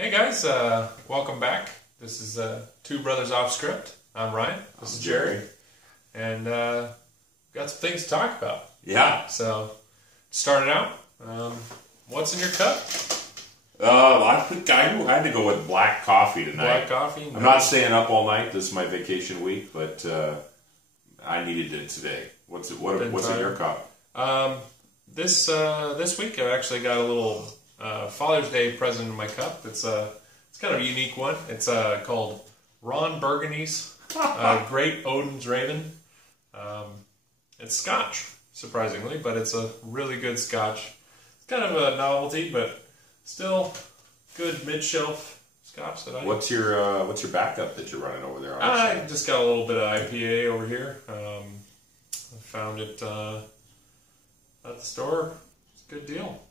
Hey guys, welcome back. This is Two Brothers Off Script. I'm Ryan. This is Jerry. And got some things to talk about. Yeah. So, starting out, what's in your cup? I think I had to go with black coffee tonight. Black coffee? I'm not staying up all night. This is my vacation week, but I needed it today. What's in your cup? This week I actually got a little Father's Day present in my cup. It's kind of a unique one. It's called Ron Burgundy's Great Odin's Raven. It's Scotch, surprisingly, but it's a really good Scotch. It's kind of a novelty, but still good mid-shelf Scotch that I. What's your backup that you're running over there? I just got a little bit of IPA over here. I found it at the store. It's a good deal.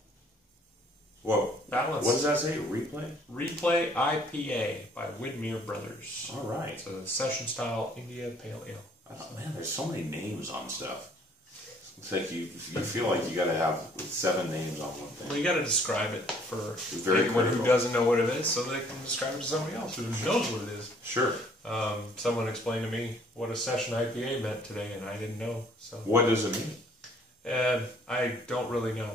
Whoa. Balance. What does that say? Replay? Replay IPA by Widmer Brothers. All right. It's a session-style India Pale Ale. Oh, man, there's so many names on stuff. It's like you feel like you got to have 7 names on one thing. Well, you got to describe it for very anyone critical. who doesn't know what it is, so they can describe it to somebody else who knows what it is. Sure. Someone explained to me what a session IPA meant today, and I didn't know. So What does it mean? I don't really know.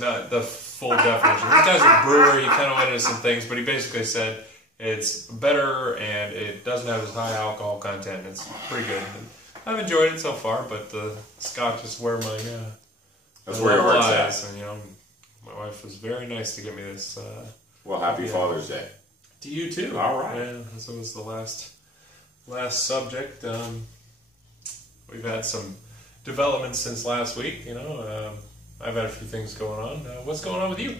Not the full definition. This guy's a brewer. He kind of went into some things, but he basically said it's better and it doesn't have as high alcohol content. It's pretty good. And I've enjoyed it so far, but the Scotch is where my That's where your heart's at. And my wife was very nice to give me this. Well, happy Father's Day. To you too. All right. Yeah, this was the last subject. We've had some developments since last week. I've had a few things going on. What's going on with you?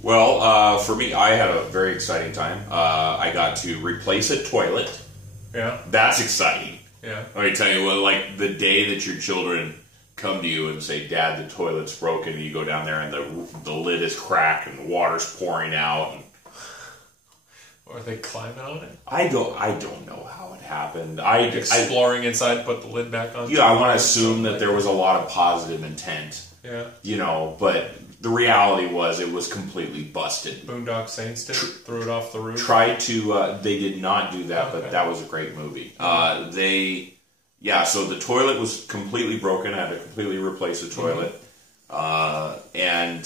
Well, for me, I had a very exciting time. I got to replace a toilet. Yeah. That's exciting. Yeah. Let me tell you, like the day that your children come to you and say, "Dad, the toilet's broken," and you go down there and the lid is cracked and the water's pouring out. And or are they climbing on it? I don't know how it happened. Exploring inside, put the lid back on. Yeah, I want to assume that there was a lot of positive intent. Yeah. But the reality was it was completely busted. Boondock Saints did threw it off the roof. Tried to. They did not do that, Okay. but that was a great movie. So the toilet was completely broken. I had to completely replace the toilet, and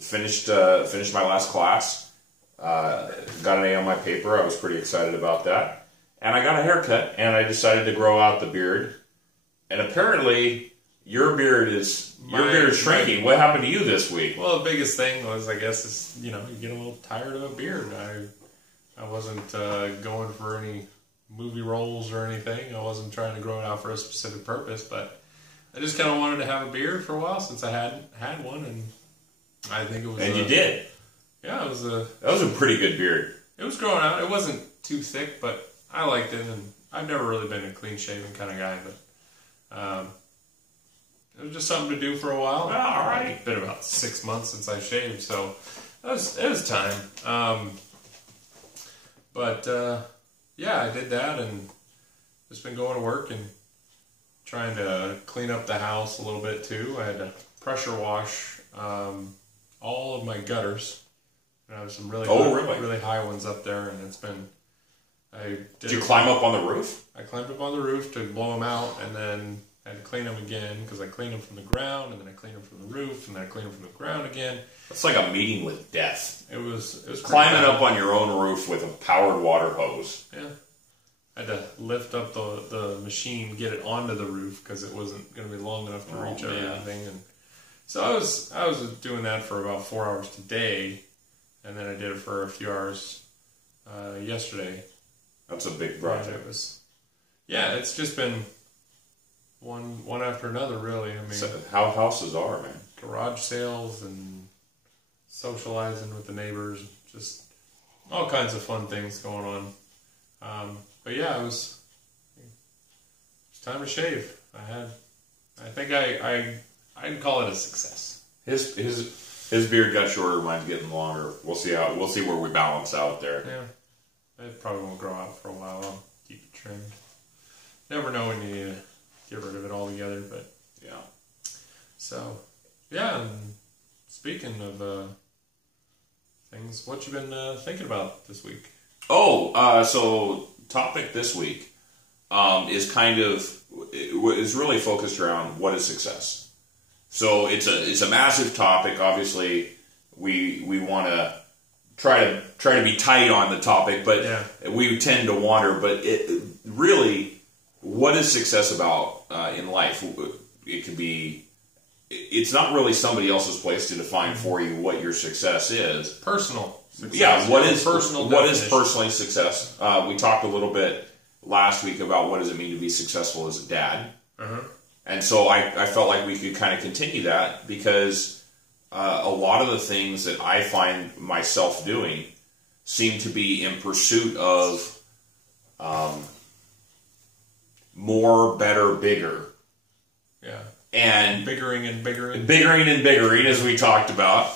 finished my last class. Got an A on my paper. I was pretty excited about that, and I got a haircut, and I decided to grow out the beard. And apparently, your beard is shrinking. What happened to you this week? Well, the biggest thing was, I guess, is you get a little tired of a beard. I wasn't going for any movie roles or anything. I wasn't trying to grow it out for a specific purpose, but I just kind of wanted to have a beard for a while since I hadn't had one, and I think it was. And you did. Yeah, That was a pretty good beard. It was growing out. It wasn't too thick, but I liked it, and I've never really been a clean-shaven kind of guy, but it was just something to do for a while. All right. It's been about 6 months since I shaved, so it was time. Yeah, I did that, and just been going to work and trying to clean up the house a little bit too. I had to pressure wash all of my gutters. I have some really high ones up there, and it's been. Did you climb up on the roof? I climbed up on the roof to blow them out, and then I had to clean them again because I cleaned them from the ground, and then I cleaned them from the roof, and then I cleaned them from the ground again. It's like a meeting with death. It was climbing up on your own roof with a powered water hose. Yeah, I had to lift up the machine, get it onto the roof because it wasn't going to be long enough to reach everything, and so I was doing that for about 4 hours today, and then I did it for a few hours yesterday. That's a big project. It's just been one after another, really. I mean, so how houses are, man. Garage sales and socializing with the neighbors, just all kinds of fun things going on. But yeah, it was time to shave. I think I'd call it a success. His beard got shorter, mine's getting longer. We'll see where we balance out there. Yeah, it probably won't grow out for a while. I'll keep it trimmed. Never know when you need to get rid of it altogether, but yeah. So yeah, and speaking of things things. What you been thinking about this week? So topic this week is kind of is really focused around what is success. So it's a massive topic. Obviously, we want to try to be tight on the topic, but we tend to wander. But it really, what is success about in life? It could be. It's not really somebody else's place to define for you what your success is. Personal success. Yeah, what is definition. personally success? We talked a little bit last week about what does it mean to be successful as a dad. And so I felt like we could kind of continue that because a lot of the things that I find myself doing seem to be in pursuit of more, better, bigger. Yeah. And biggering and biggering. Biggering and biggering, as we talked about,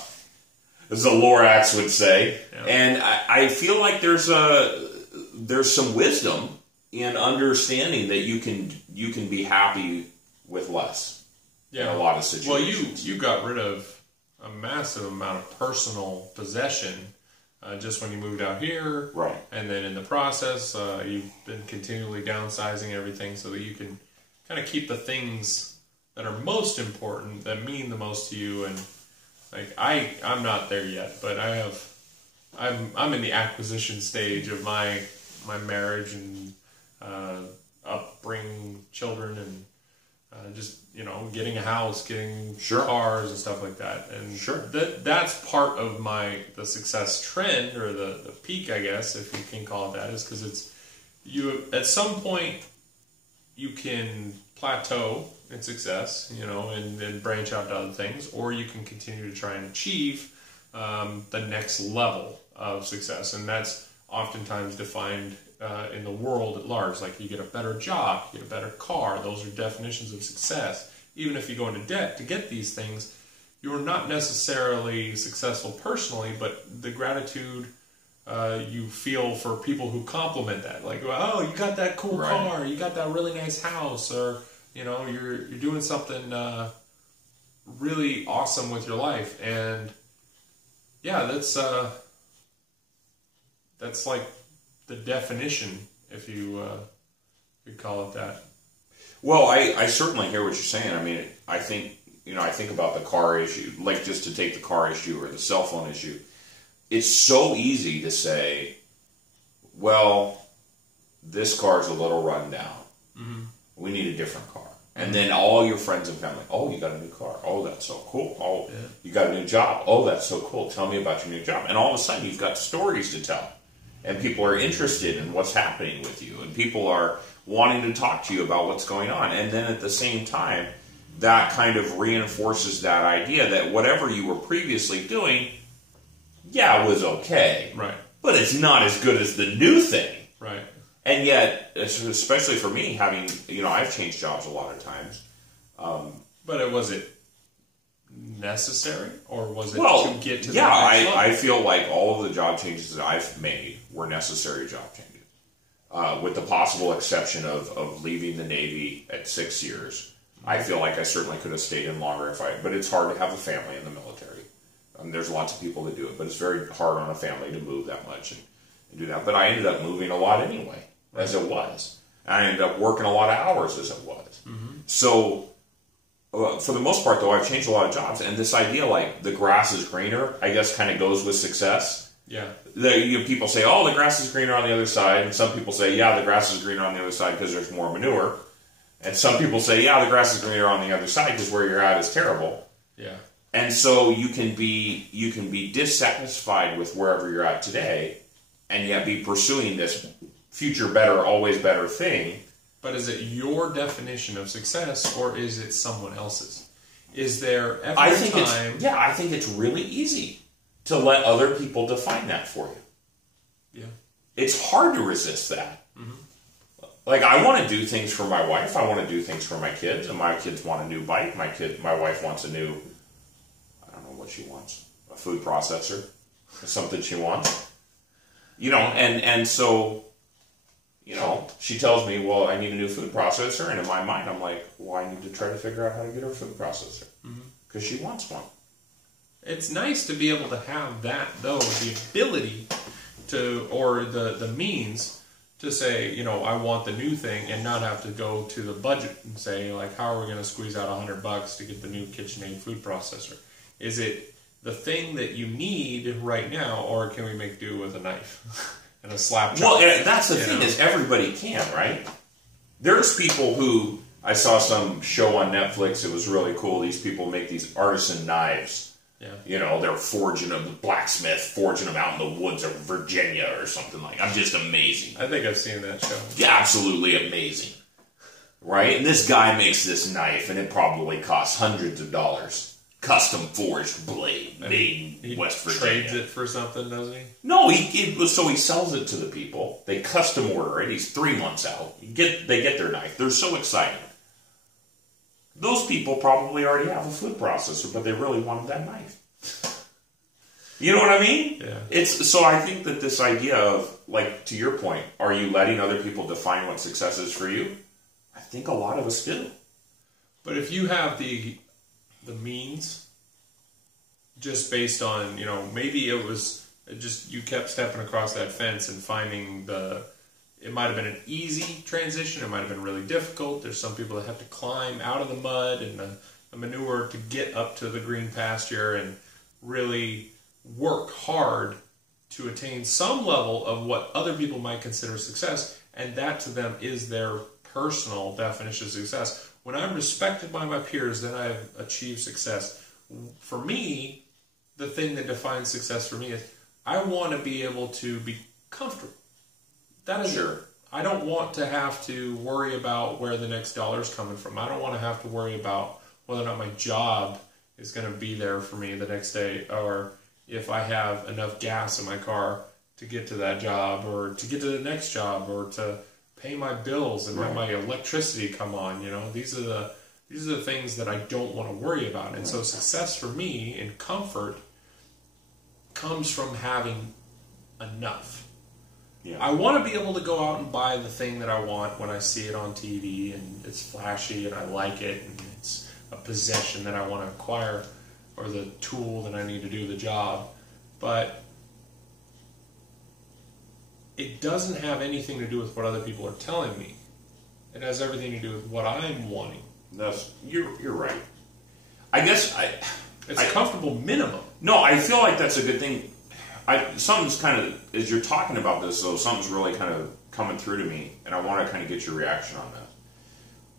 as the Lorax would say. Yeah. And I feel like there's some wisdom in understanding that you can be happy with less in a lot of situations. Well, you got rid of a massive amount of personal possession just when you moved out here. Right. And then in the process, you've been continually downsizing everything so that you can kind of keep the things that are most important, that mean the most to you. And like I'm not there yet, but I'm in the acquisition stage of my marriage and upbringing children and just getting a house, getting cars and stuff like that. And that's part of the success trend or the peak, I guess, if you can call it that, is because it's at some point you can plateau in success, and branch out to other things, or you can continue to try and achieve the next level of success, and that's oftentimes defined in the world at large. Like you get a better job, you get a better car. Those are definitions of success. Even if you go into debt to get these things, you're not necessarily successful personally, but the gratitude you feel for people who compliment that, like, oh, you got that cool car, you got that really nice house, or you're doing something really awesome with your life. And yeah, that's like the definition, if you could call it that. Well, I certainly hear what you're saying. I mean, I think about the car issue, like just to take the car issue or the cell phone issue. It's so easy to say, well, this car's a little run down. Mm-hmm. We need a different car. And then all your friends and family, oh, you got a new car. Oh, that's so cool. Oh, you got a new job. Oh, that's so cool. Tell me about your new job. And all of a sudden, you've got stories to tell. And people are interested in what's happening with you. And people are wanting to talk to you about what's going on. And then at the same time, that kind of reinforces that idea that whatever you were previously doing, it was okay. Right. But it's not as good as the new thing. Right. And yet, especially for me, having, I've changed jobs a lot of times. But was it necessary? Or was it to get to the next level? I feel like all of the job changes that I've made were necessary job changes. With the possible exception of leaving the Navy at 6 years. I feel like I certainly could have stayed in longer but it's hard to have a family in the military. There's lots of people that do it, but it's very hard on a family to move that much and do that. But I ended up moving a lot anyway, as it was. I ended up working a lot of hours as it was. Mm-hmm. So, for the most part, though, I've changed a lot of jobs. And this idea, like, the grass is greener, I guess kind of goes with success. Yeah. People say, oh, the grass is greener on the other side. And some people say, yeah, the grass is greener on the other side because there's more manure. And some people say, yeah, the grass is greener on the other side because where you're at is terrible. Yeah. And so you can be dissatisfied with wherever you're at today, and yet be pursuing this future better, always better thing. But is it your definition of success, or is it someone else's? Is there I think it's really easy to let other people define that for you. Yeah. It's hard to resist that. Mm-hmm. Like, I want to do things for my wife. I want to do things for my kids, and my kids want a new bike. My wife wants a new, I don't know what she wants, a food processor, something she wants. And so, she tells me, well, I need a new food processor, and in my mind, I'm like, well, I need to try to figure out how to get her a food processor, because she wants one. It's nice to be able to have that, though, the ability to, or the means to say, you know, I want the new thing, and not have to go to the budget and say, like, how are we going to squeeze out $100 to get the new KitchenAid food processor? Is it the thing that you need right now, or can we make do with a knife and a slap chop? Well, and that's the thing, is everybody can, right? There's people who, I saw some show on Netflix, it was really cool. These people make these artisan knives. Yeah. You know, they're forging them, the blacksmith forging them out in the woods of Virginia or something like that. I'm just amazing. I think I've seen that show. Yeah, absolutely amazing. Right? And this guy makes this knife, and it probably costs hundreds of dollars. Custom forged blade made in West Virginia. Trades it for something, doesn't he? No, so he sells it to the people. They custom order it. He's 3 months out. They get their knife. They're so excited. Those people probably already have a food processor, but they really wanted that knife. You know what I mean? Yeah. So I think that this idea of, like, to your point, are you letting other people define what success is for you? I think a lot of us do. But if you have the means, just based on, you know, maybe it was just you kept stepping across that fence and finding it might have been an easy transition, it might have been really difficult. There's some people that have to climb out of the mud and the manure to get up to the green pasture and really work hard to attain some level of what other people might consider success, and that to them is their personal definition of success. When I'm respected by my peers, then I've achieved success. For me, the thing that defines success for me is I want to be able to be comfortable. That is sure. I don't want to have to worry about where the next dollar's coming from. I don't want to have to worry about whether or not my job is going to be there for me the next day, or if I have enough gas in my car to get to that job, or to get to the next job, or to pay my bills and have my electricity come on. You know, these are the things that I don't want to worry about. And so success for me in comfort comes from having enough. Yeah. I want to be able to go out and buy the thing that I want when I see it on TV and it's flashy and I like it and it's a possession that I want to acquire, or the tool that I need to do the job. But it doesn't have anything to do with what other people are telling me. It has everything to do with what I'm wanting. You're right. I guess it's a comfortable minimum. No, I feel like that's a good thing. Something's kind of, as you're talking about this, though, something's really kind of coming through to me, and I want to kind of get your reaction on that.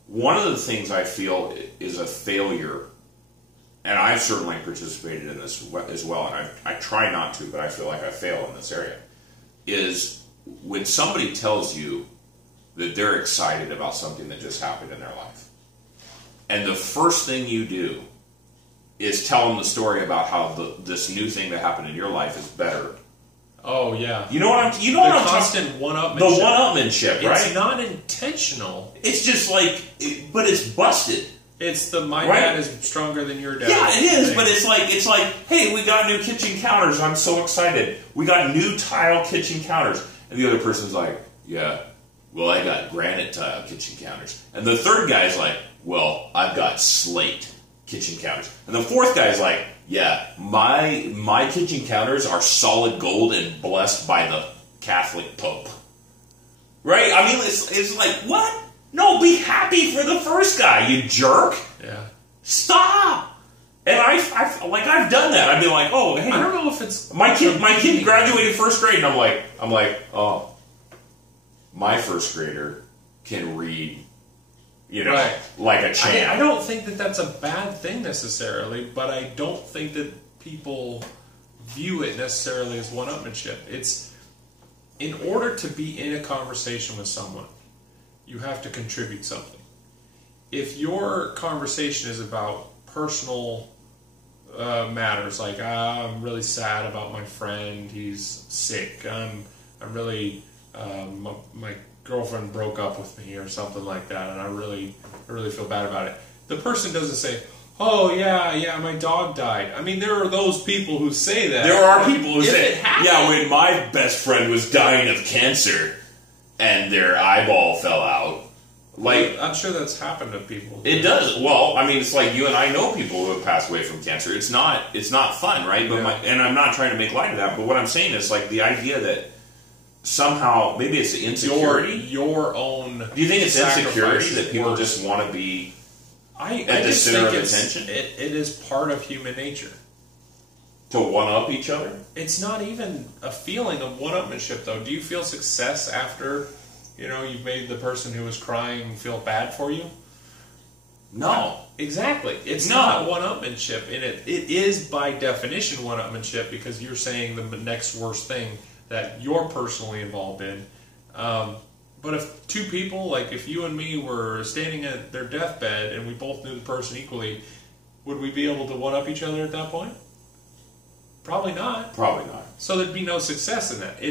One of the things I feel is a failure, and I've certainly participated in this as well, and I try not to, but I feel like I fail in this area, is when somebody tells you that they're excited about something that just happened in their life, and the first thing you do is tell them the story about how this new thing that happened in your life is better. Oh yeah, you know what I'm talking about? The constant one-upmanship. The one-upmanship, right? It's not intentional. It's just like, but it's busted. It's my dad is stronger than your dad. Yeah, it is. But it's like, hey, we got new kitchen counters. I'm so excited. We got new tile kitchen counters, and the other person's like, yeah, well, I got granite tile kitchen counters, and the third guy's like, well, I've got slate kitchen counters. And the fourth guy's like, yeah, my kitchen counters are solid gold and blessed by the Catholic Pope. Right? I mean, it's like, what? No, be happy for the first guy, you jerk. Yeah. Stop. And I've done that. I've been like, oh, hey. I don't know if it's my kid graduated first grade, and I'm like, oh, my first grader can read. You know, right. Like a champ. I don't think that that's a bad thing necessarily, but I don't think that people view it necessarily as one-upmanship. It's, in order to be in a conversation with someone, you have to contribute something. If your conversation is about personal matters, like I'm really sad about my friend, he's sick, I'm really my girlfriend broke up with me or something like that, and I really feel bad about it. The person doesn't say, oh yeah, my dog died. I mean, there are those people who say that. There are people who say, happened, yeah, when my best friend was dying of cancer and their eyeball fell out, Like, I'm sure that's happened to people. it does. Well, I mean, it's like you and I know people who have passed away from cancer. It's not fun, right? But and I'm not trying to make light of that. But what I'm saying is like the idea that somehow maybe it's the insecurity. Your own. Do you think it's insecurity that people just want to be at the center of attention? It is part of human nature. To one up each other? It's not even a feeling of one-upmanship, though. Do you feel success after, you've made the person who was crying feel bad for you? No. Exactly. It's not one-upmanship. And it is, by definition, one-upmanship because you're saying the next worst thing that you're personally involved in. But if two people, like if you and me were standing at their deathbed and we both knew the person equally, would we be able to one-up each other at that point? Probably not. Probably not. So there'd be no success in that.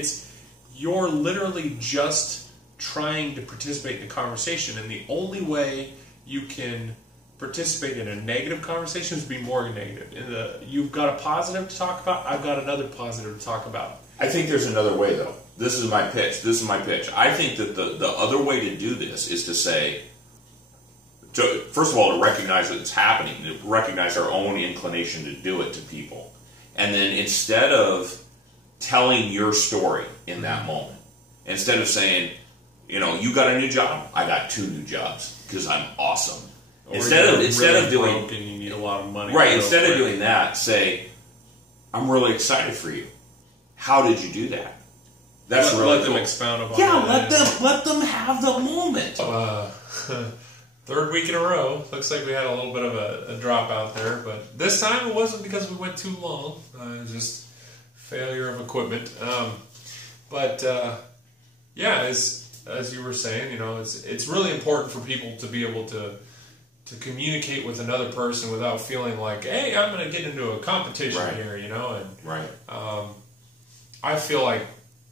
You're literally just trying to participate in a conversation, and the only way you can participate in a negative conversation is be more negative. You've got a positive to talk about, I've got another positive to talk about. I think there's another way, though. This is my pitch. I think that the other way to do this is to say, first of all, to recognize that it's happening, to recognize our own inclination to do it to people. And then instead of telling your story in that moment, instead of saying, you got a new job, I got 2 new jobs because I'm awesome. Or instead of doing, broke and you need a lot of money, right? Instead of doing that, say, I'm really excited for you. How did you do that? That's really let cool. them expound upon. Yeah, let them have the moment. Third week in a row. Looks like we had a little bit of a drop out there, but this time it wasn't because we went too long. It was just failure of equipment. As you were saying, it's really important for people to be able to communicate with another person without feeling like, hey, I'm going to get into a competition here, and right. I feel like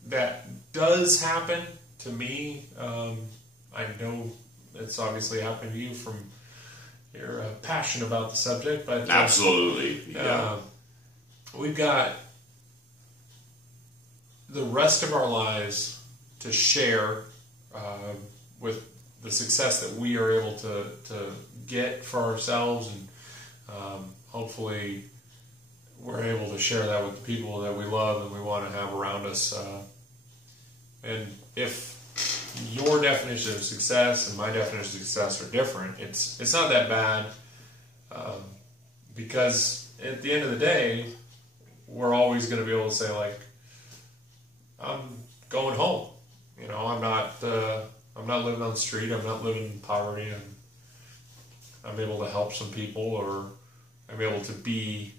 that does happen to me. I know it's obviously happened to you from your passion about the subject, but absolutely, yeah. We've got the rest of our lives to share with the success that we are able to get for ourselves, and hopefully we're able to share that with the people that we love and we want to have around us. And if your definition of success and my definition of success are different, it's not that bad, because at the end of the day, we're always going to be able to say, like, I'm going home. I'm not living on the street. I'm not living in poverty. I'm able to help some people, or I'm able to be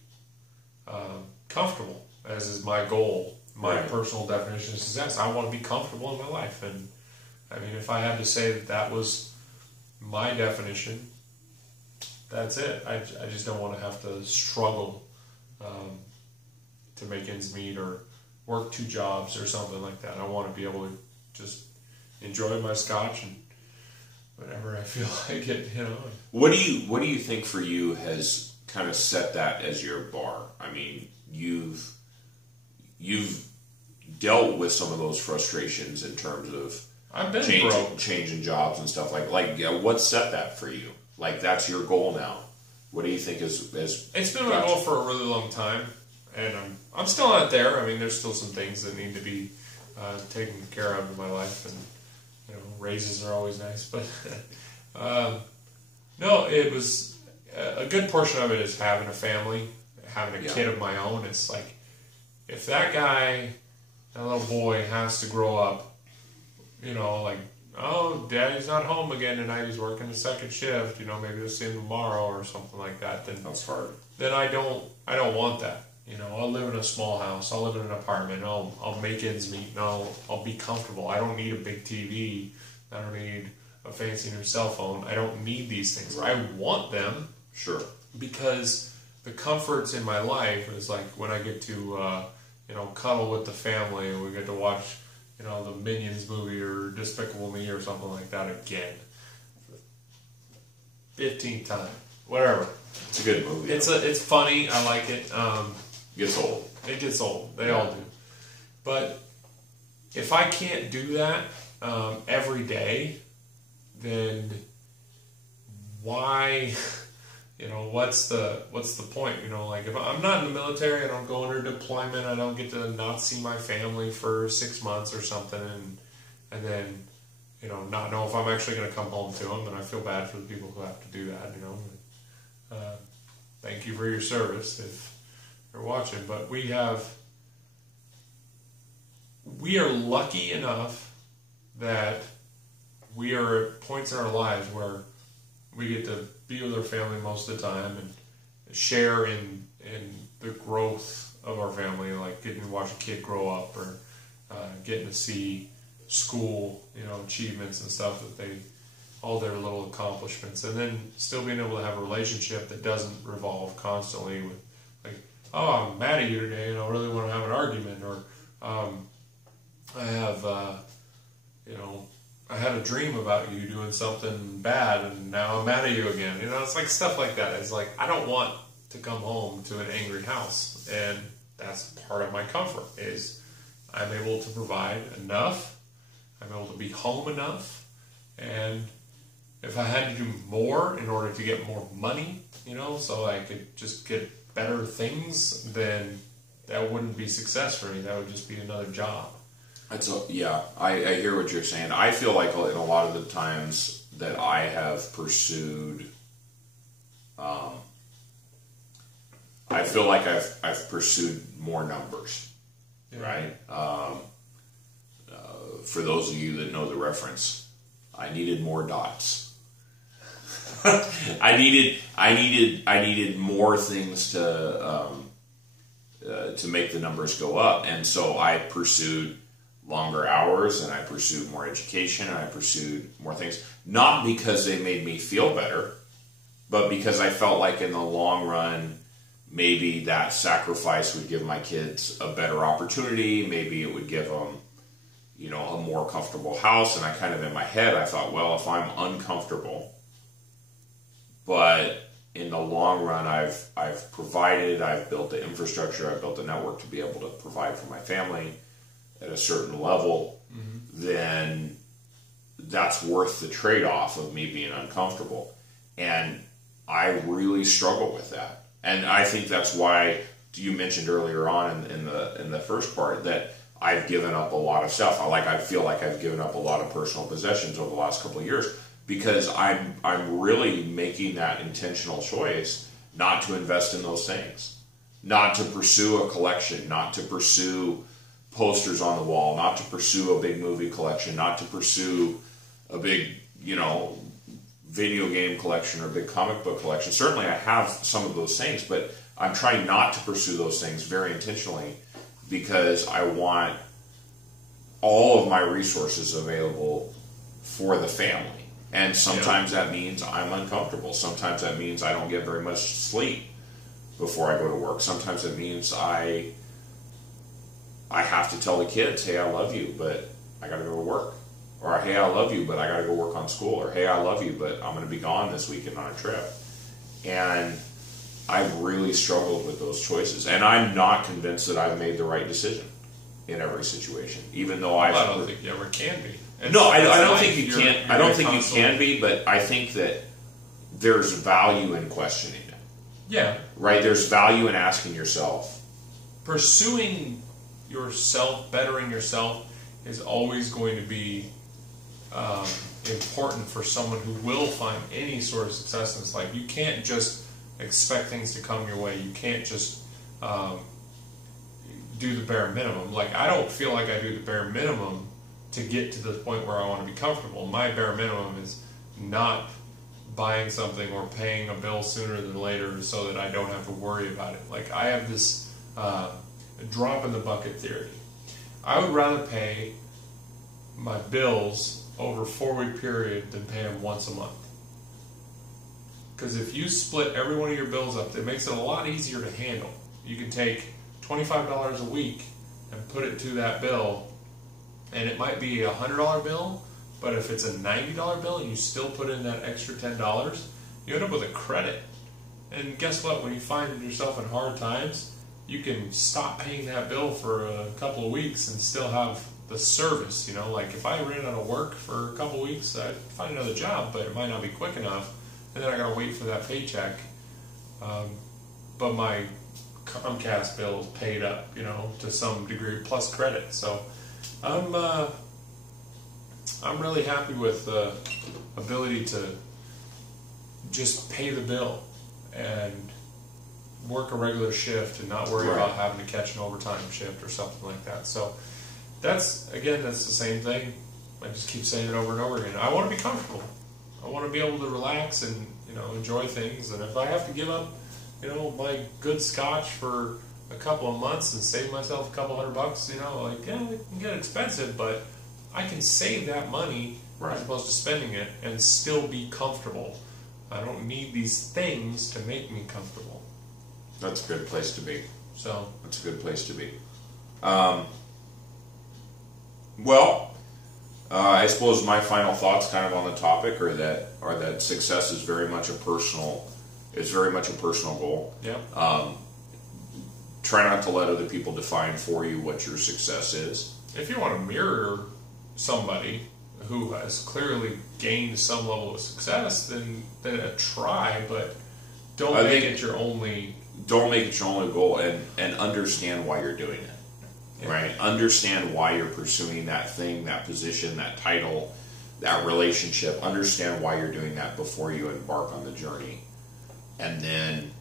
comfortable, as is my goal. My personal definition of success. I want to be comfortable in my life, and I mean, if I had to say that was my definition, that's it. I just don't want to have to struggle to make ends meet or work 2 jobs or something like that. I want to be able to just enjoy my scotch and whenever I feel like it, What do you think for you has kind of set that as your bar? I mean, you've dealt with some of those frustrations in terms of I've been changing jobs and stuff like what set that for you? Like, that's your goal now. What do you think is it's been my goal for a really long time, and I'm still not there. I mean, there's still some things that need to be taken care of in my life, and raises are always nice, but no, it was a good portion of it is having a family, having a kid of my own. It's like, if that little boy has to grow up, like, oh, daddy's not home again tonight, he's working the second shift, maybe we'll see him tomorrow or something like that, then that's hard. Then I don't want that. I'll live in a small house, I'll live in an apartment, I'll make ends meet, and I'll be comfortable. I don't need a big TV, I don't need a fancy new cell phone, I don't need these things. I want them. Sure. Because the comforts in my life is like when I get to cuddle with the family, and we get to watch the Minions movie or Despicable Me or something like that again. 15th time. Whatever. It's a good movie. It's funny. I like it. Gets old. It gets old. They all do. But if I can't do that every day, then why? You know, what's the point? You know, like if I'm not in the military, I don't go under deployment, I don't get to not see my family for 6 months or something, and then, you know, not know if I'm actually going to come home to them, and I feel bad for the people who have to do that. You know, thank you for your service if you're watching, but we are lucky enough that we are at points in our lives where we get to be with our family most of the time and share in the growth of our family, like getting to watch a kid grow up, or getting to see school, you know, achievements and stuff that all their little accomplishments, and then still being able to have a relationship that doesn't revolve constantly with, like, oh, I'm mad at you today and I really want to have an argument, or I have, you know, I had a dream about you doing something bad and now I'm mad at you again. You know, it's like stuff like that. It's like, I don't want to come home to an angry house. And that's part of my comfort, is I'm able to provide enough. I'm able to be home enough. And if I had to do more in order to get more money, you know, so I could just get better things, then that wouldn't be success for me. That would just be another job. I hear what you're saying. I feel like in a lot of the times that I have pursued, I feel like I've pursued more numbers, right? For those of you that know the reference, I needed more dots. I needed more things to make the numbers go up, and so I pursued longer hours, and I pursued more education, and I pursued more things, not because they made me feel better, but because I felt like in the long run, maybe that sacrifice would give my kids a better opportunity, maybe it would give them, you know, a more comfortable house. And I kind of, in my head, I thought, well, if I'm uncomfortable, but in the long run, I've provided, I've built the infrastructure, I've built the network to be able to provide for my family at a certain level, then that's worth the trade-off of me being uncomfortable. And I really struggle with that. And I think that's why you mentioned earlier on in the first part that I've given up a lot of stuff. I feel like I've given up a lot of personal possessions over the last couple of years, because I'm really making that intentional choice not to invest in those things, not to pursue a collection, not to pursue posters on the wall, not to pursue a big movie collection, not to pursue a big, you know, video game collection or a big comic book collection. Certainly I have some of those things, but I'm trying not to pursue those things very intentionally, because I want all of my resources available for the family. And sometimes that means I'm uncomfortable. Sometimes that means I don't get very much sleep before I go to work. Sometimes it means I have to tell the kids, hey, I love you, but I got to go to work. Or, hey, I love you, but I got to go work on school. Or, hey, I love you, but I'm going to be gone this weekend on a trip. And I've really struggled with those choices. And I'm not convinced that I've made the right decision in every situation, even though I don't think you ever can be. No, I don't think you can. I don't think you can be, but I think that there's value in questioning it. Yeah. Right? There's value in asking yourself. Pursuing yourself, bettering yourself, is always going to be important for someone who will find any sort of success in this life. You can't just expect things to come your way. You can't just do the bare minimum. Like, I don't feel like I do the bare minimum to get to the point where I want to be comfortable. My bare minimum is not buying something or paying a bill sooner than later so that I don't have to worry about it. Like, I have this drop in the bucket theory. I would rather pay my bills over a 4-week period than pay them once a month. Because if you split every one of your bills up, it makes it a lot easier to handle. You can take $25 a week and put it to that bill, and it might be a $100 bill, but if it's a $90 bill and you still put in that extra $10, you end up with a credit. And guess what? When you find yourself in hard times, you can stop paying that bill for a couple of weeks and still have the service. Like if I ran out of work for a couple of weeks, I'd find another job, but it might not be quick enough, and then I gotta wait for that paycheck. But my Comcast bill is paid up, to some degree, plus credit. So I'm really happy with the ability to just pay the bill and work a regular shift and not worry about having to catch an overtime shift or something like that. So that's the same thing. I just keep saying it over and over again. I want to be comfortable. I want to be able to relax and enjoy things. And if I have to give up my good scotch for a couple of months and save myself a couple $100, it can get expensive, but I can save that money as opposed to spending it and still be comfortable. I don't need these things to make me comfortable. That's a good place to be. So that's a good place to be. I suppose my final thoughts, kind of on the topic, are that success is very much a personal. It's very much a personal goal. Yeah. Try not to let other people define for you what your success is. If you want to mirror somebody who has clearly gained some level of success, then try, but don't make it your only. Don't make it your only goal, and understand why you're doing it. Yeah. Right? Understand why you're pursuing that thing, that position, that title, that relationship. Understand why you're doing that before you embark on the journey. And then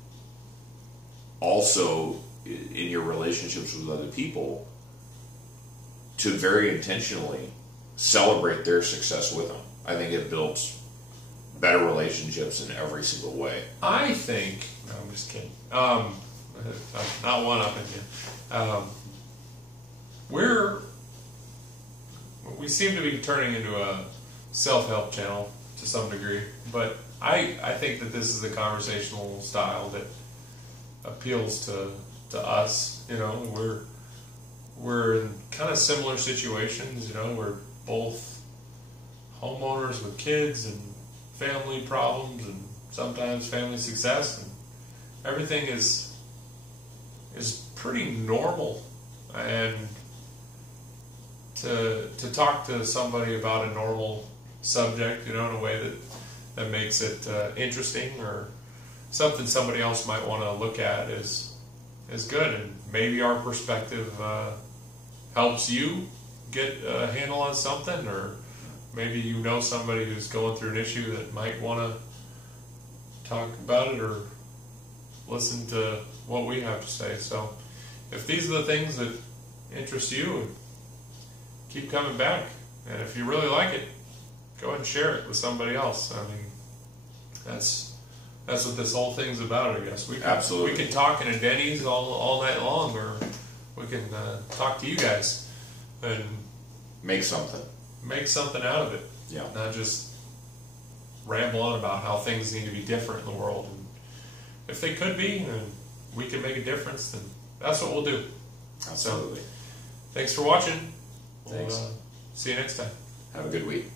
also in your relationships with other people, to very intentionally celebrate their success with them. I think it builds better relationships in every single way. I think, no, I'm just kidding. Not one up in you. We seem to be turning into a self-help channel to some degree, but I think that this is a conversational style that appeals to us. We're in kind of similar situations. We're both homeowners with kids and family problems and sometimes family success, and everything is pretty normal. And to talk to somebody about a normal subject, in a way that makes it interesting or something somebody else might want to look at is good. And maybe our perspective helps you get a handle on something, or maybe somebody who's going through an issue that might want to talk about it or listen to what we have to say. So if these are the things that interest you, keep coming back. And if you really like it, go ahead and share it with somebody else. I mean, that's what this whole thing's about, I guess. Absolutely. We can talk in a Denny's all night long, or we can talk to you guys and make something out of it. Yeah. Not just ramble on about how things need to be different in the world. And if they could be, and we can make a difference, then that's what we'll do. Absolutely. So, thanks for watching. Thanks. We'll see you next time. Have a good week.